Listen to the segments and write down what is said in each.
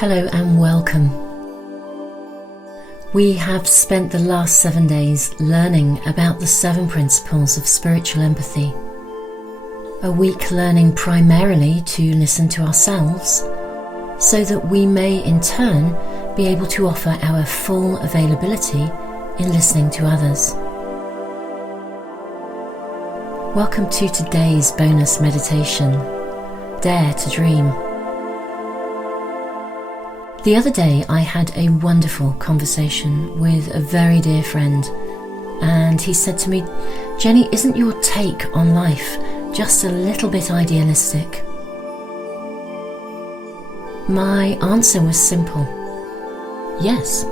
Hello and welcome. We have spent the last 7 days learning about the 7 principles of spiritual empathy. A week learning primarily to listen to ourselves, so that we may in turn be able to offer our full availability in listening to others. Welcome to today's bonus meditation, Dare to Dream. The other day I had a wonderful conversation with a very dear friend, and he said to me, "Jenny, isn't your take on life just a little bit idealistic?" My answer was simple. Yes,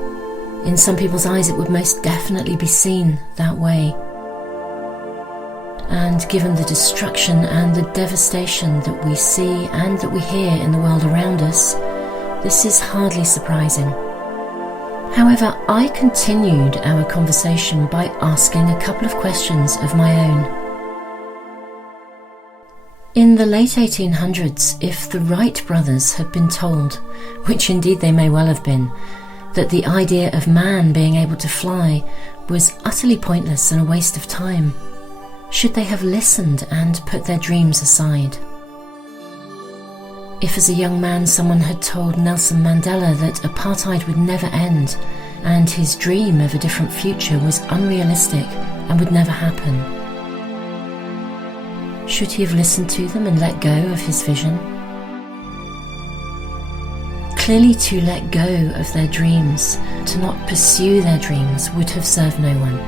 in some people's eyes it would most definitely be seen that way. And given the destruction and the devastation that we see and that we hear in the world around us, this is hardly surprising. However, I continued our conversation by asking a couple of questions of my own. In the late 1800s, if the Wright brothers had been told, which indeed they may well have been, that the idea of man being able to fly was utterly pointless and a waste of time, should they have listened and put their dreams aside? If as a young man someone had told Nelson Mandela that apartheid would never end and his dream of a different future was unrealistic and would never happen, should he have listened to them and let go of his vision? Clearly, to let go of their dreams, to not pursue their dreams, would have served no one.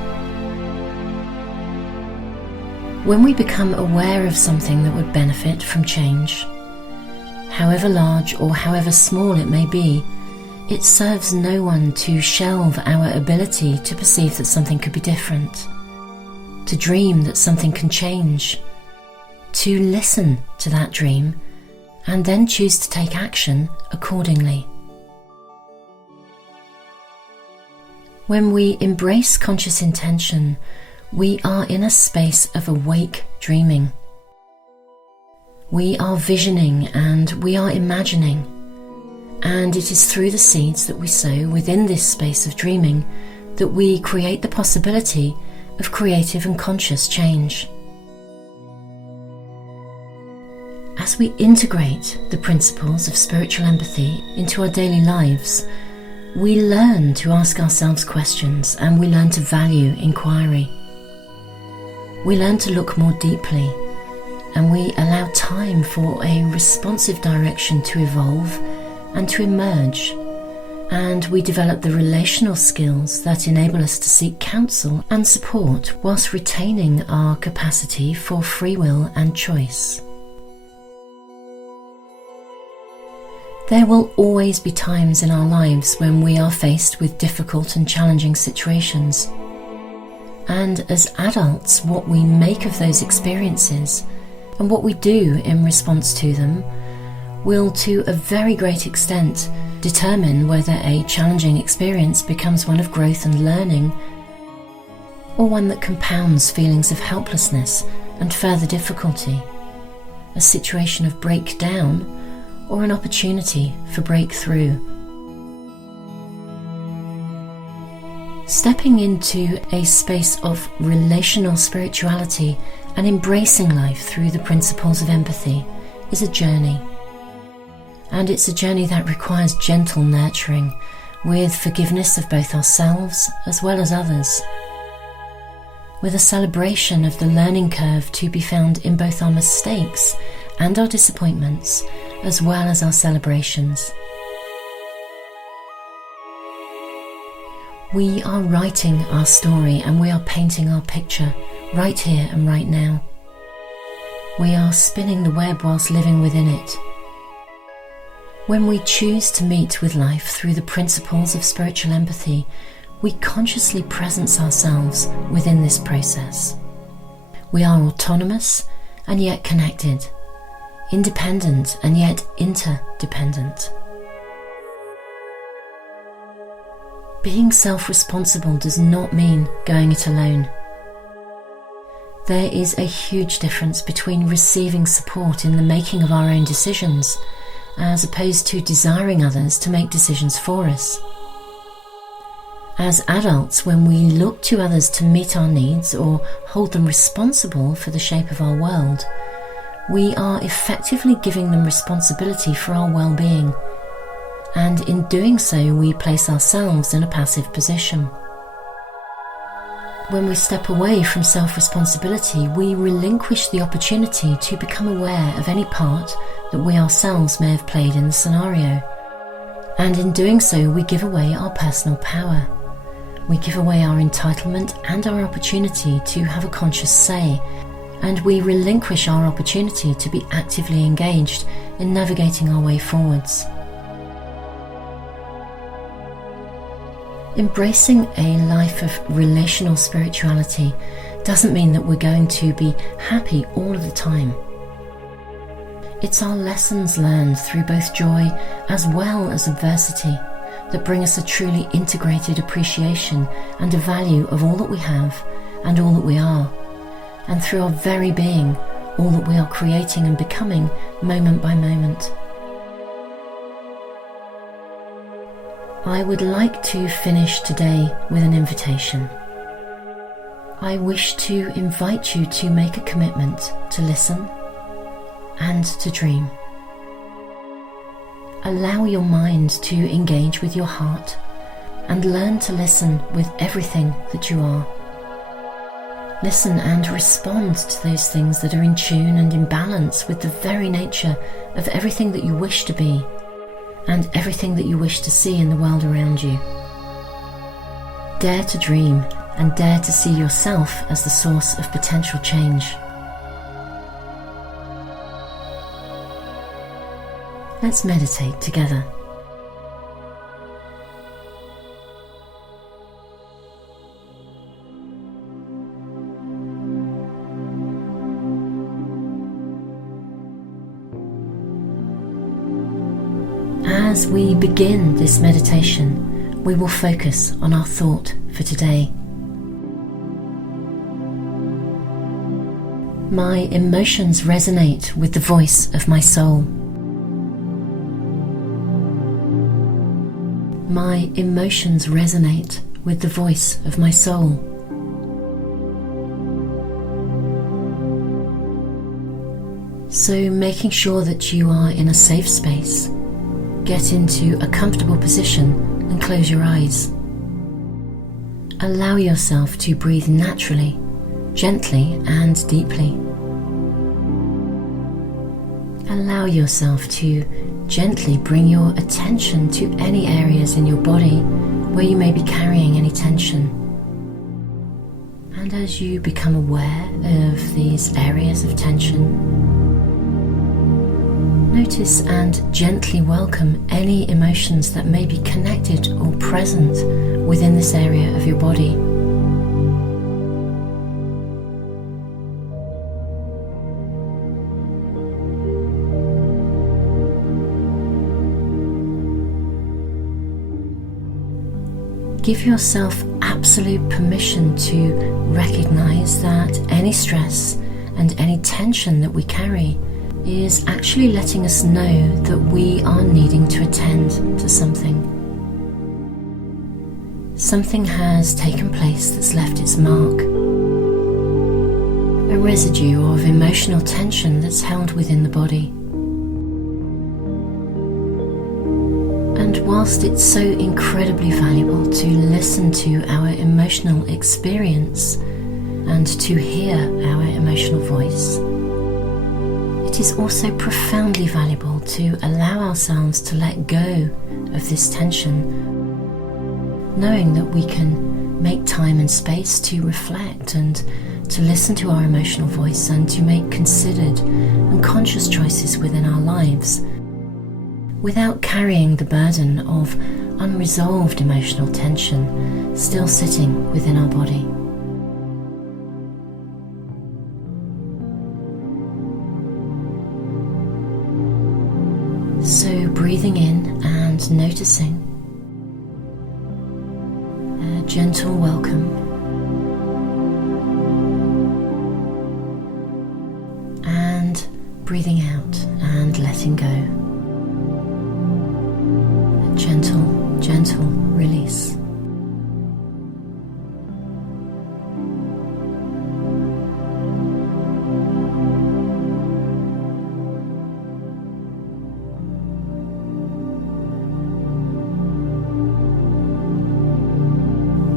When we become aware of something that would benefit from change, however large or however small it may be, it serves no one to shelve our ability to perceive that something could be different, to dream that something can change, to listen to that dream and then choose to take action accordingly. When we embrace conscious intention, we are in a space of awake dreaming. We are visioning and we are imagining, and it is through the seeds that we sow within this space of dreaming that we create the possibility of creative and conscious change. As we integrate the principles of spiritual empathy into our daily lives, we learn to ask ourselves questions and we learn to value inquiry. We learn to look more deeply, and we allow time for a responsive direction to evolve and to emerge, and we develop the relational skills that enable us to seek counsel and support whilst retaining our capacity for free will and choice. There will always be times in our lives when we are faced with difficult and challenging situations, and as adults, what we make of those experiences and what we do in response to them will to a very great extent determine whether a challenging experience becomes one of growth and learning, or one that compounds feelings of helplessness and further difficulty, a situation of breakdown or an opportunity for breakthrough. Stepping into a space of relational spirituality and embracing life through the principles of empathy is a journey. And it's a journey that requires gentle nurturing, with forgiveness of both ourselves as well as others, with a celebration of the learning curve to be found in both our mistakes and our disappointments, as well as our celebrations. We are writing our story and we are painting our picture right here and right now. We are spinning the web whilst living within it. When we choose to meet with life through the principles of spiritual empathy, we consciously presence ourselves within this process. We are autonomous and yet connected, independent and yet interdependent. Being self-responsible does not mean going it alone. There is a huge difference between receiving support in the making of our own decisions as opposed to desiring others to make decisions for us. As adults, when we look to others to meet our needs or hold them responsible for the shape of our world, we are effectively giving them responsibility for our well-being, and in doing so we place ourselves in a passive position. When we step away from self-responsibility, we relinquish the opportunity to become aware of any part that we ourselves may have played in the scenario, and in doing so we give away our personal power. We give away our entitlement and our opportunity to have a conscious say, and we relinquish our opportunity to be actively engaged in navigating our way forwards. Embracing a life of relational spirituality doesn't mean that we're going to be happy all of the time. It's our lessons learned through both joy as well as adversity that bring us a truly integrated appreciation and a value of all that we have and all that we are, and through our very being, all that we are creating and becoming moment by moment. I would like to finish today with an invitation. I wish to invite you to make a commitment to listen and to dream. Allow your mind to engage with your heart and learn to listen with everything that you are. Listen and respond to those things that are in tune and in balance with the very nature of everything that you wish to be and everything that you wish to see in the world around you. Dare to dream and dare to see yourself as the source of potential change. Let's meditate together. As we begin this meditation, we will focus on our thought for today. My emotions resonate with the voice of my soul. My emotions resonate with the voice of my soul. So, making sure that you are in a safe space, get into a comfortable position and close your eyes. Allow yourself to breathe naturally, gently and deeply. Allow yourself to gently bring your attention to any areas in your body where you may be carrying any tension. And as you become aware of these areas of tension, notice and gently welcome any emotions that may be connected or present within this area of your body. Give yourself absolute permission to recognize that any stress and any tension that we carry is actually letting us know that we are needing to attend to something. Something has taken place that's left its mark. A residue of emotional tension that's held within the body. And whilst it's so incredibly valuable to listen to our emotional experience and to hear our emotional voice, it is also profoundly valuable to allow ourselves to let go of this tension, knowing that we can make time and space to reflect and to listen to our emotional voice and to make considered and conscious choices within our lives, without carrying the burden of unresolved emotional tension still sitting within our body. So breathing in and noticing a gentle welcome, and breathing out and letting go. gentle release.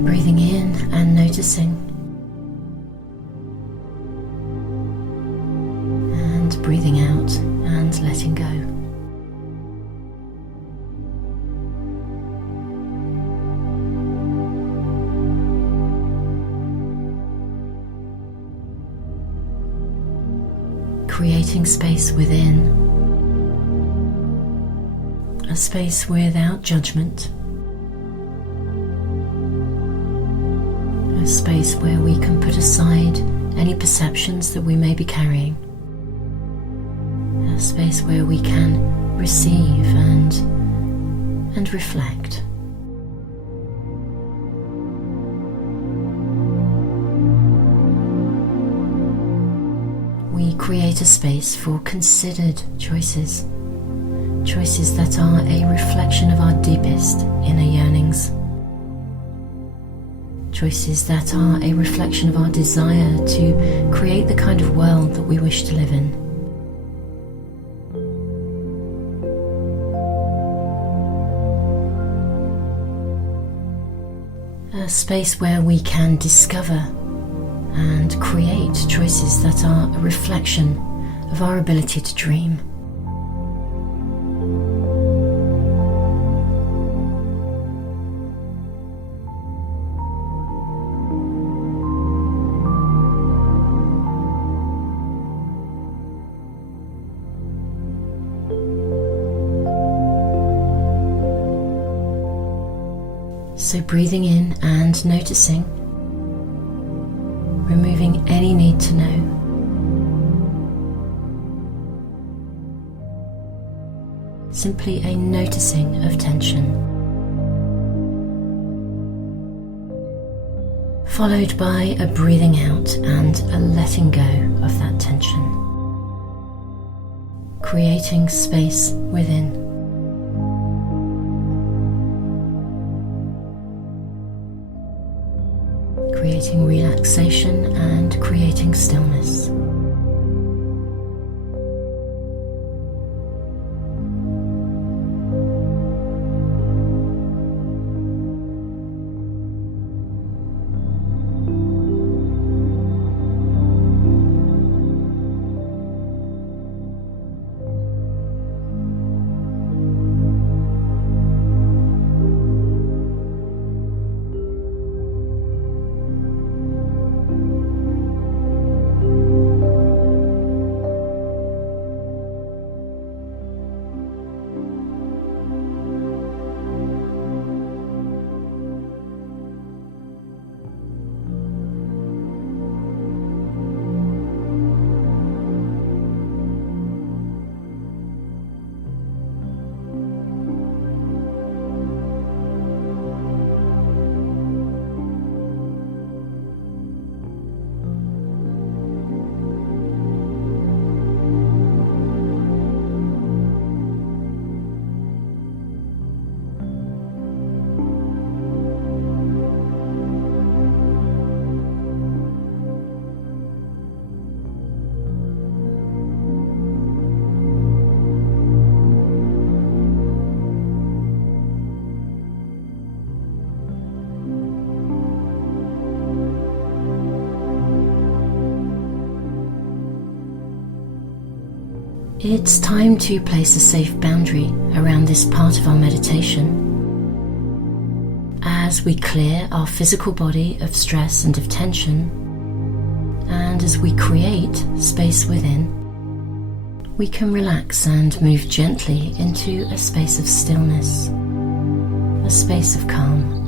Breathing in and noticing, and breathing out and letting go. Creating space within, a space without judgment, a space where we can put aside any perceptions that we may be carrying, a space where we can receive and reflect. We create a space for considered choices, choices that are a reflection of our deepest inner yearnings, choices that are a reflection of our desire to create the kind of world that we wish to live in. A space where we can discover and create choices that are a reflection of our ability to dream. So breathing in and noticing, removing any need to know. Simply a noticing of tension, followed by a breathing out and a letting go of that tension, creating space within. Creating relaxation and creating stillness. It's time to place a safe boundary around this part of our meditation. As we clear our physical body of stress and of tension, and as we create space within, we can relax and move gently into a space of stillness, a space of calm.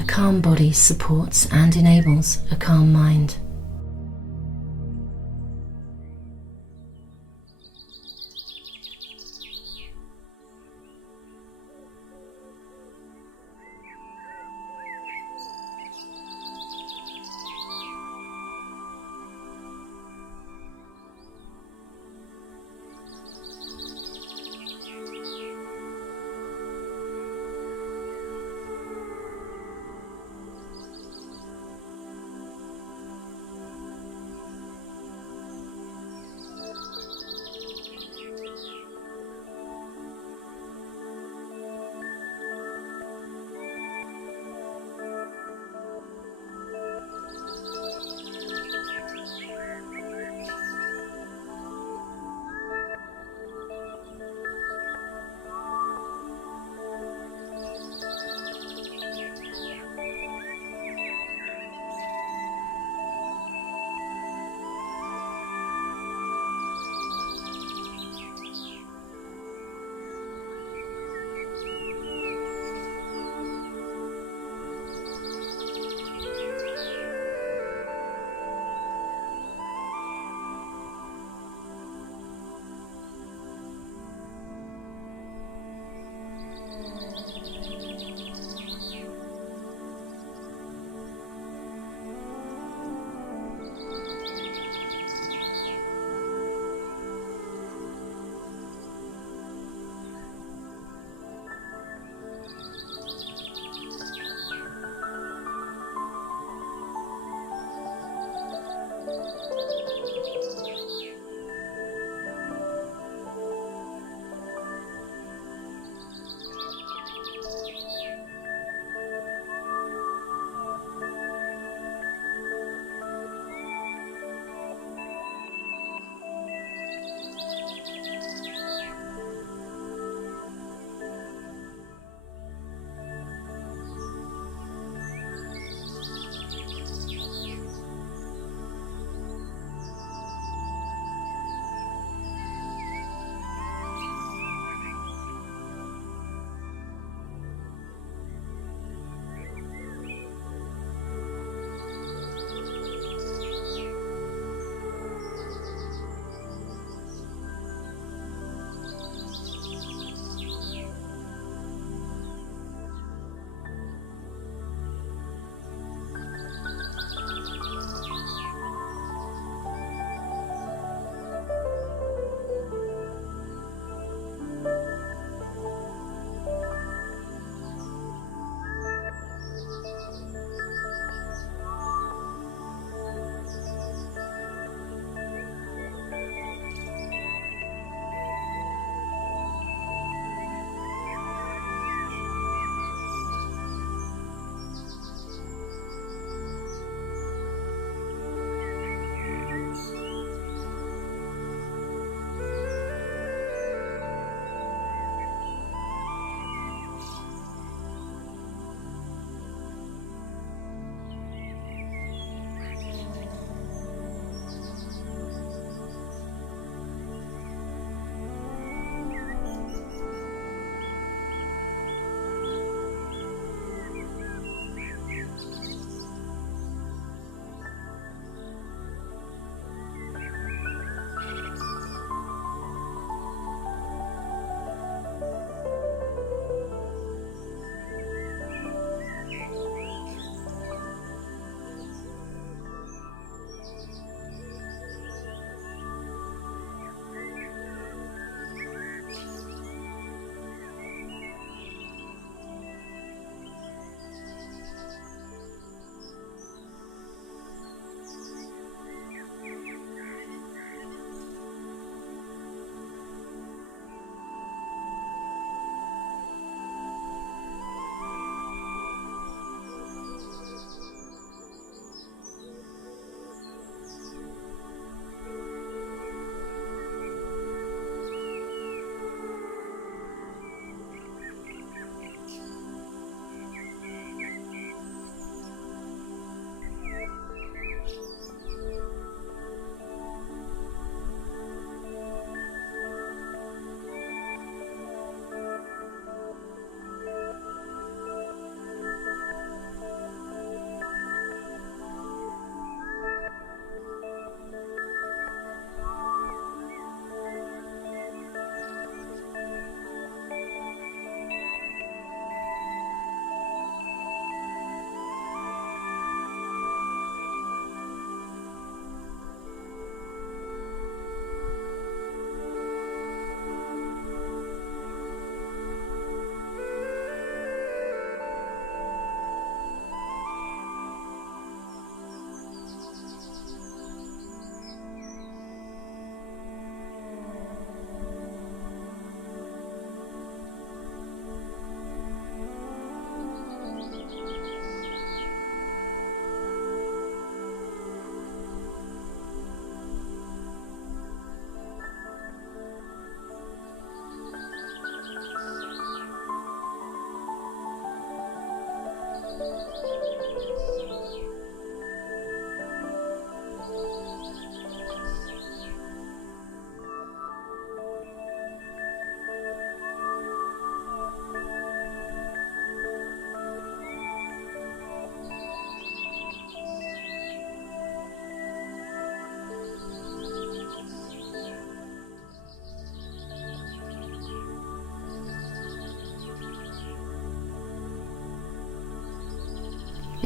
A calm body supports and enables a calm mind.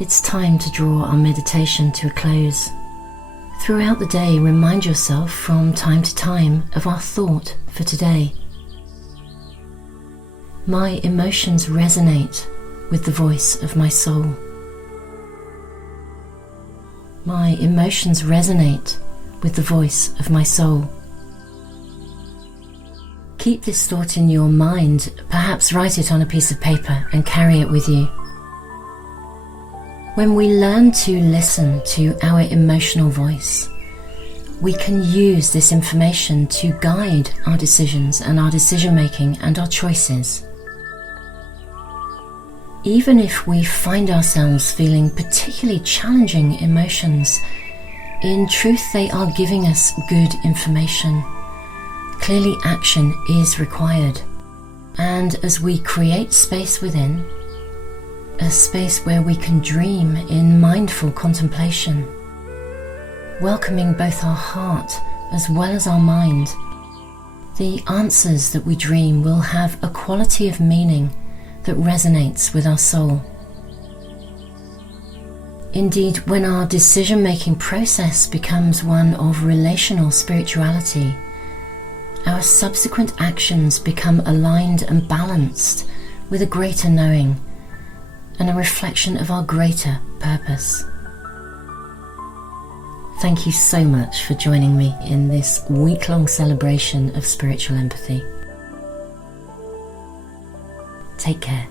It's time to draw our meditation to a close. Throughout the day, remind yourself from time to time of our thought for today. My emotions resonate with the voice of my soul. My emotions resonate with the voice of my soul. Keep this thought in your mind, perhaps write it on a piece of paper and carry it with you. When we learn to listen to our emotional voice, we can use this information to guide our decisions and our decision making and our choices. Even if we find ourselves feeling particularly challenging emotions, in truth they are giving us good information. Clearly action is required, and as we create space within, a space where we can dream in mindful contemplation, welcoming both our heart as well as our mind, the answers that we dream will have a quality of meaning that resonates with our soul. Indeed, when our decision-making process becomes one of relational spirituality, our subsequent actions become aligned and balanced with a greater knowing and a reflection of our greater purpose. Thank you so much for joining me in this week-long celebration of spiritual empathy. Take care.